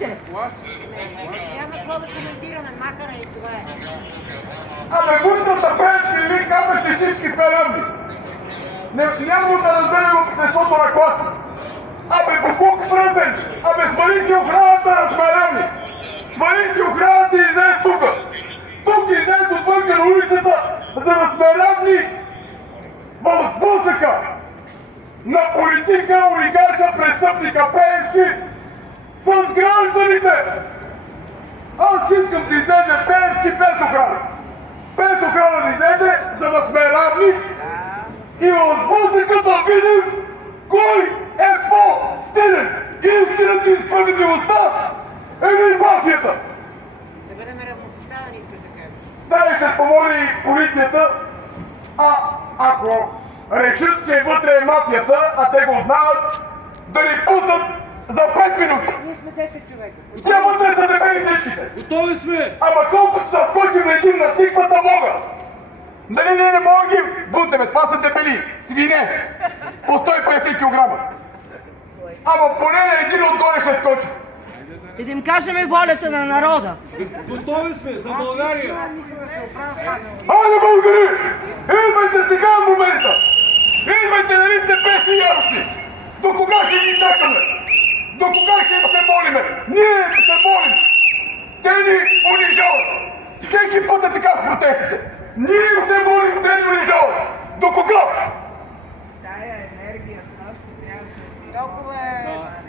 Плашите! Няма какво да коментираме, махара и това е. Абе, мутрата Пенчи ми каза, че всички сме равни. Няма да разделим обществото на класа. Абе, Букук мръсен! Абе, свали си охраната да сме равни! Свали си охраната и излез тука! Тук излез отвънка на улицата, за да сме равни в сблъсъка на политика, олигарха, престъпника Пеевски с гражданите! Аз искам да излезе Пеевски без охрана! Без охрана да излезе, за да сме равни и в сблъсъка да видим кой е по-стилен! Истината и справедливостта или мафията! Да бъдем равнопоставени, искаш да кажа. Дай ще помоли полицията, ако решат, че вътре е мафията, а те го знаят, да ни пуснат за 5 минути. Ние сме 10 човека. Тя вътре са дебели всичките. Готови сме! Ама колкото да скочим на един на стиквата мога. Нали не мога ги бутеме, това са дебели, свине, по 150 кг. Ама поне на един отгоре ще скочи. И да им кажем волята на народа. Готови сме за България! Айде, българи! Идвайте сега в момента! Идвайте, нали сте песни яростни! До кога ще ги чакаме? До кога ще им се молиме? Ние им се молим! Те ни унижават! Всеки път е така с протестите! Ние им се молим, те ни унижават! До кога? Тая енергия с нас ще трябва да... Толкова е